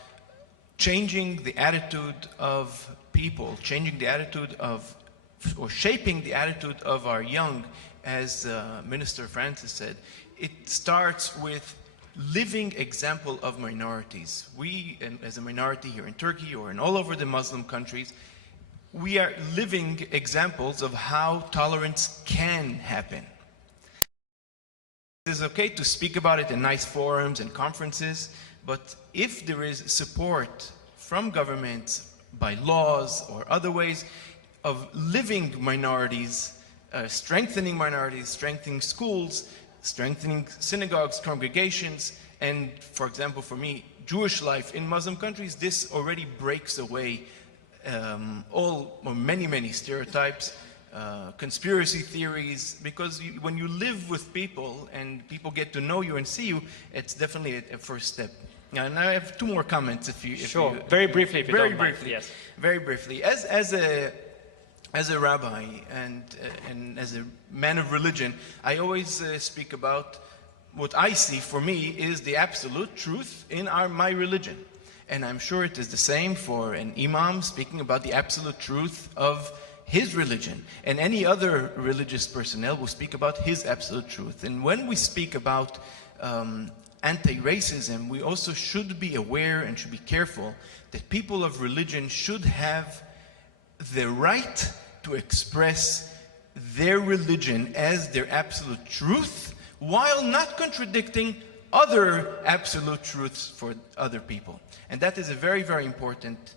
changing the attitude of people, changing the attitude of, or shaping the attitude of our young, as Minister Francis said, it starts with living example of minorities. We, as a minority here in Turkey or in all over the Muslim countries, we are living examples of how tolerance can happen. It is okay to speak about it in nice forums and conferences, but if there is support from governments by laws or other ways of living minorities, strengthening schools, strengthening synagogues, congregations, and for example, for me, Jewish life in Muslim countries, this already breaks away all or many stereotypes, conspiracy theories, because when you live with people and people get to know you and see you, it's definitely a first step. And I have two more comments if you... Sure, very briefly if you don't mind. Yes. Very briefly. As a rabbi and as a man of religion, I always speak about what I see for me is the absolute truth in my religion. And I'm sure it is the same for an imam speaking about the absolute truth of his religion. And any other religious personnel will speak about his absolute truth. And when we speak about anti-racism, we also should be aware and should be careful that people of religion should have the right to express their religion as their absolute truth while not contradicting other absolute truths for other people. And that is a very, very important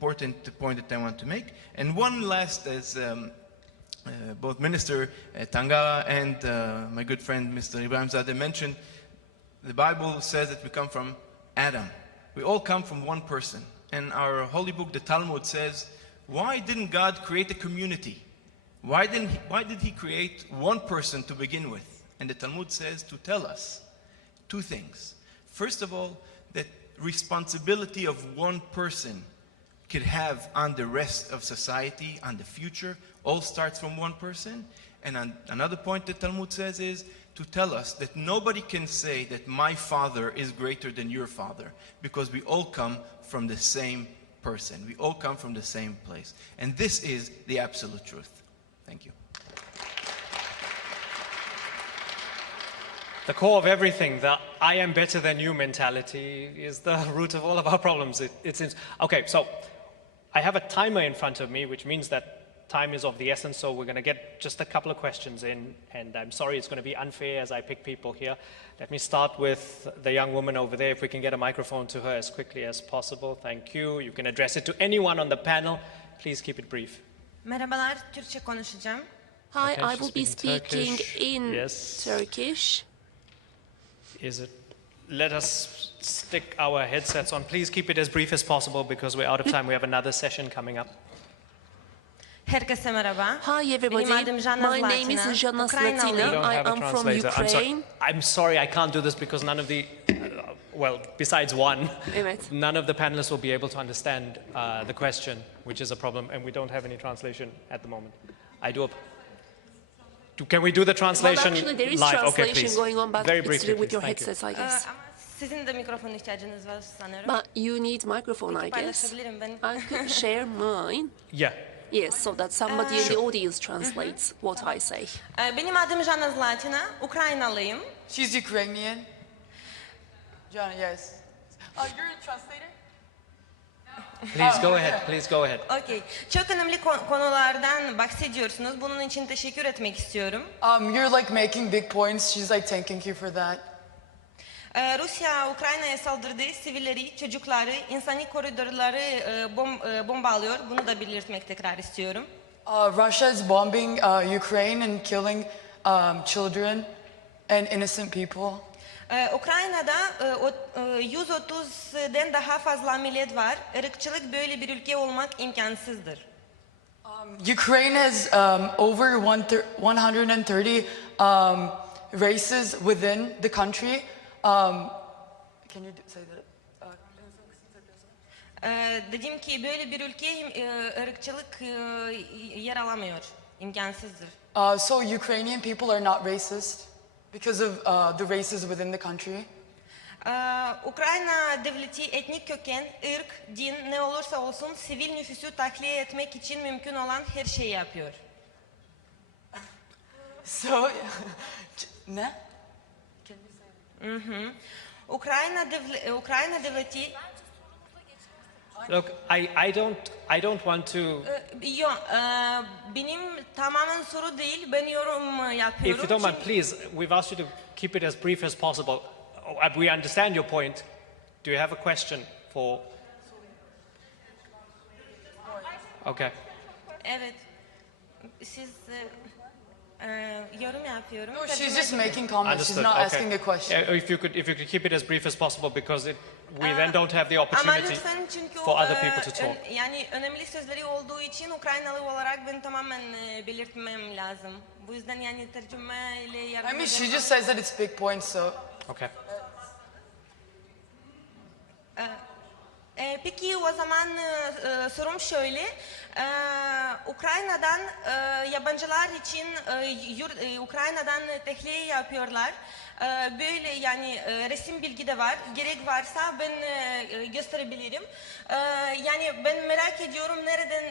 point that I want to make. And one last, as both Minister Tangara and my good friend Mr. Ibrahim Zadeh mentioned, the Bible says that we come from Adam. We all come from one person. and our holy book, the Talmud, says, why didn't God create a community? Why did he create one person to begin with? And the Talmud says to tell us two things. First of all, that responsibility of one person could have on the rest of society, on the future, all starts from one person. And another point the Talmud says is to tell us that nobody can say that my father is greater than your father, because we all come from the same person. We all come from the same place. And this is the absolute truth. Thank you. The core of everything, the I am better than you mentality, is the root of all of our problems, it seems. Okay, so I have a timer in front of me, which means that time is of the essence, so we're going to get just a couple of questions in, and I'm sorry it's going to be unfair as I pick people here. Let me start with the young woman over there, if we can get a microphone to her as quickly as possible. Thank you. You can address it to anyone on the panel. Please keep it brief. Merhabalar, Türkçe konuşacağım. Hi, Okay, I she's will be speaking speaking Turkish. in Yes. Turkish. Let us stick our headsets on. Please keep it as brief as possible because we're out of time. We have another session coming up. Herkese merhaba. Hi everybody, Benim adım Jana my name is Zlatina. Jana We Ukraynalıyım. don't I have a am from translator. Ukraine. I'm sorry, I can't do this because none of the, well, besides one, Evet. none of the panelists will be able to understand the question, which is a problem, and we don't have any translation at the moment. Can we do the Well, translation actually there is live? Okay, translation please. going on, but Very it's briefly, to do with please. your Thank you. headsets, I guess. Ama sizin de mikrofon ihtiyacınız var sanırım. But you need microphone, I guess. Paylaşabilirim ben. I could share mine. Yeah. Yes, so that somebody in the audience translates what I say. Benim adım Jana Zlatina, Ukraynalıyım. She's Ukrainian. John, yes. You're a translator? Please go ahead. Please go ahead. Okay. Çok önemli konulardan bahsediyorsunuz. Bunun için teşekkür etmek istiyorum. You're like making big points. She's like thanking you for that. Rusya, Ukrayna'ya saldırdığı sivilleri, çocukları, insani koridorları bombalıyor. Bunu da belirtmek tekrar istiyorum. Russia is bombing Ukraine and killing children and innocent people. Ukrayna'da 130'den daha fazla millet var. Irkçılık böyle bir ülke olmak imkansızdır. Ukraine has over 130 races within the country. Can you say that? Dediğim ki böyle bir ülke ırkçılık yer alamıyor. İmkansızdır. So Ukrainian people are not racist because of the races within the country. Ukrayna devleti etnik köken, ırk, din ne olursa olsun sivil nüfusu tahliye etmek için mümkün olan her şeyi yapıyor. So, ne? Ukrayna devleti Look, I don't want to. Benim tamamen soru değil, ben yorum yapıyorum. If you don't mind, please, we've asked you to keep it as brief as possible. We understand your point. Do you have a question for? Okay. Evet. Siz yorum yapıyorum. No, she's just making comments. She's not asking a question. Yeah, if you could keep it as brief as possible, because we then don't have the Ama opportunity lütfen çünkü for other people to talk. Yani önemli sözleri olduğu için Ukraynalı olarak ben tamamen belirtmem lazım. Bu yüzden yani tercümeyle yardım I mean, she ederim. just says that it's big points, so. Okay. Peki o zaman sorum şöyle. Ukrayna'dan yabancılar için Ukrayna'dan tahliye yapıyorlar. Böyle yani resim bilgi de var. Gerek varsa ben gösterebilirim. Yani ben merak ediyorum nereden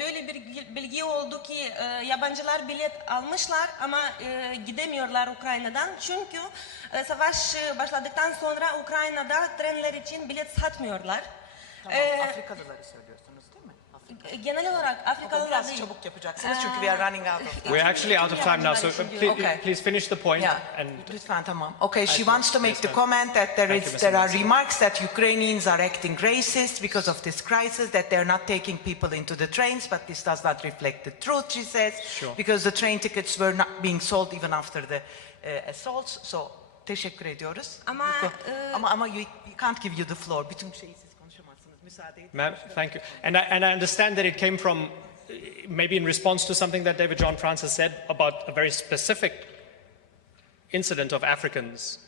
böyle bir bilgi oldu ki yabancılar bilet almışlar ama gidemiyorlar Ukrayna'dan. Çünkü savaş başladıktan sonra Ukrayna'da trenler için bilet satmıyorlar. Tamam, Afrikalıları söylüyorsunuz değil mi? Genel olarak Afrikalılar Biraz değil. çabuk yapacaksınız çünkü we are running out of time. We're actually out of time now, so Okay. please finish the point. Yeah, And lütfen tamam. Okay, she wants to make Yes, the ma'am. comment that Thank you, Mr. there are Nelson. remarks that Ukrainians are acting racist because of this crisis, that they're not taking people into the trains, but this does not reflect the truth, she says, Sure. because the train tickets were not being sold even after the assaults. So teşekkür ediyoruz. Ama, Ama you can't give you the floor. Bütün şeyi siz konuşamazsınız. Ma'am, thank you. And I understand that it came from, maybe in response to something that David John Francis said about a very specific incident of Africans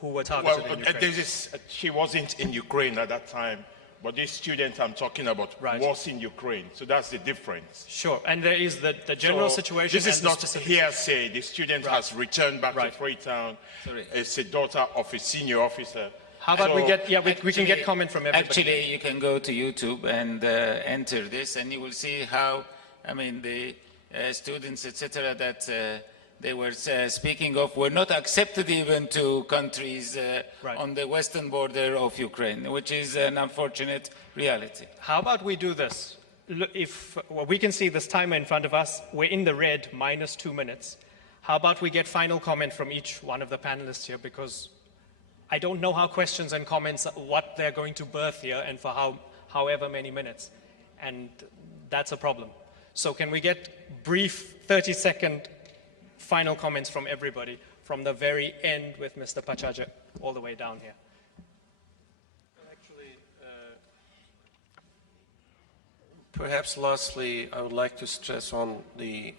who were targeted in Ukraine. She wasn't in Ukraine at that time, but this student I'm talking about was in Ukraine. So that's the difference. Sure, and there is the general situation. This is not hearsay. The student has returned back to Freetown. It's a daughter of a senior officer. How about we can get comment from everybody. Actually, you can go to YouTube and enter this, and you will see how, I mean, the students, etc., that they were speaking of were not accepted even to countries on the western border of Ukraine, which is an unfortunate reality. How about we do this? If we can see this timer in front of us, we're in the red, -2 minutes. How about we get final comment from each one of the panelists here, because I don't know how questions and comments, what they're going to birth here and for however many minutes. And that's a problem. So can we get brief 30-second final comments from everybody from the very end with Mr. Pachaja all the way down here? Actually, perhaps lastly, I would like to stress on the,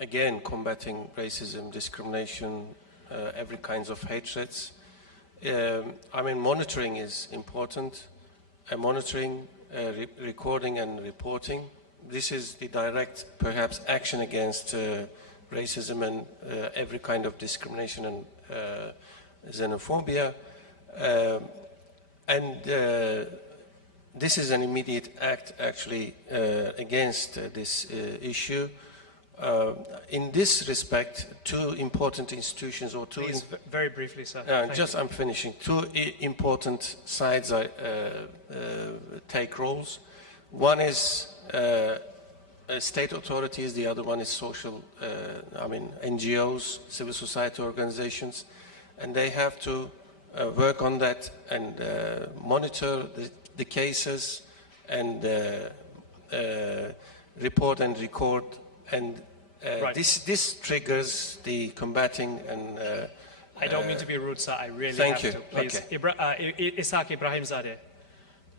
again, combating racism, discrimination, every kinds of hatreds. I mean, monitoring is important. Monitoring, recording and reporting. This is the direct, perhaps, action against racism and every kind of discrimination and xenophobia. And this is an immediate act, actually, against this issue. In this respect, two important institutions or two... Please, very briefly, sir. I'm finishing. Two important sides take roles. One is state authorities, the other one is social, NGOs, civil society organizations, and they have to work on that and monitor the cases and report and record, and this triggers the combating and... I don't mean to be rude, sir. I really have to. Please. Okay. Isaac Ibrahimzadeh.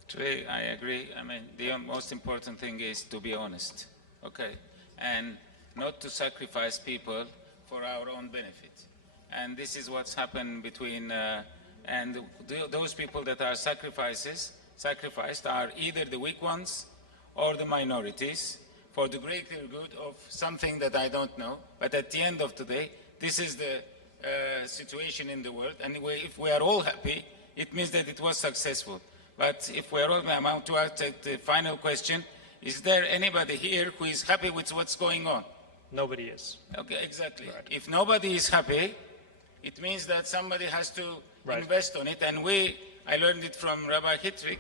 Actually, I agree. I mean, the most important thing is to be honest, okay? And not to sacrifice people for our own benefit. And this is what's happened between... and those people that are sacrificed are either the weak ones or the minorities, for the greater good of something that I don't know. But at the end of the day, this is the situation in the world. And if we are all happy, it means that it was successful. But if we are all, I'm about to ask the final question, is there anybody here who is happy with what's going on? Nobody is. Okay, exactly. Right. If nobody is happy, it means that somebody has to invest on it. And I learned it from Rabbi Hittrick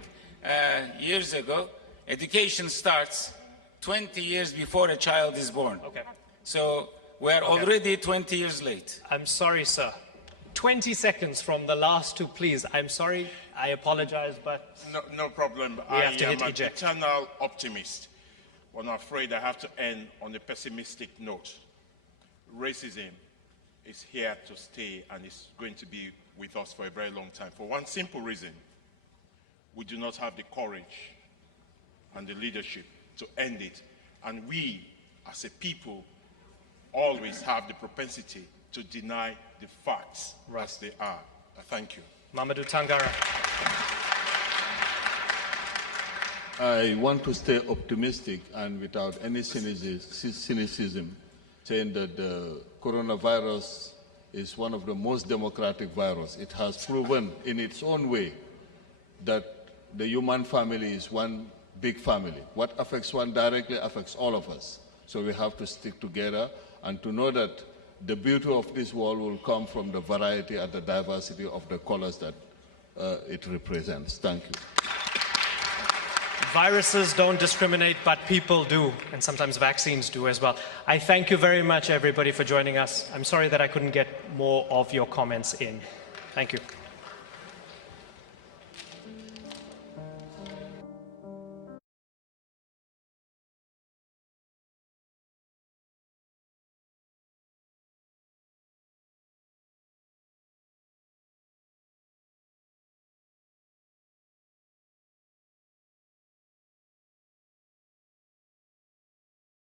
years ago. Education starts 20 years before a child is born. Okay. So we're already 20 years late. I'm sorry, sir. 20 seconds from the last two, please. I'm sorry. I apologize, but... No problem. We have to hit an eject. Eternal optimist. But I'm afraid I have to end on a pessimistic note. Racism is here to stay and is going to be with us for a very long time. For one simple reason. We do not have the courage and the leadership to end it. And we, as a people, always have the propensity to deny the facts as they are. Thank you. Mamadou Tangara. I want to stay optimistic and without any cynicism, saying that the coronavirus is one of the most democratic viruses. It has proven in its own way that the human family is one big family. What affects one directly affects all of us. So we have to stick together and to know that the beauty of this world will come from the variety and the diversity of the colors that it represents. Thank you. Viruses don't discriminate, but people do, and sometimes vaccines do as well. I thank you very much, everybody, for joining us. I'm sorry that I couldn't get more of your comments in. Thank you.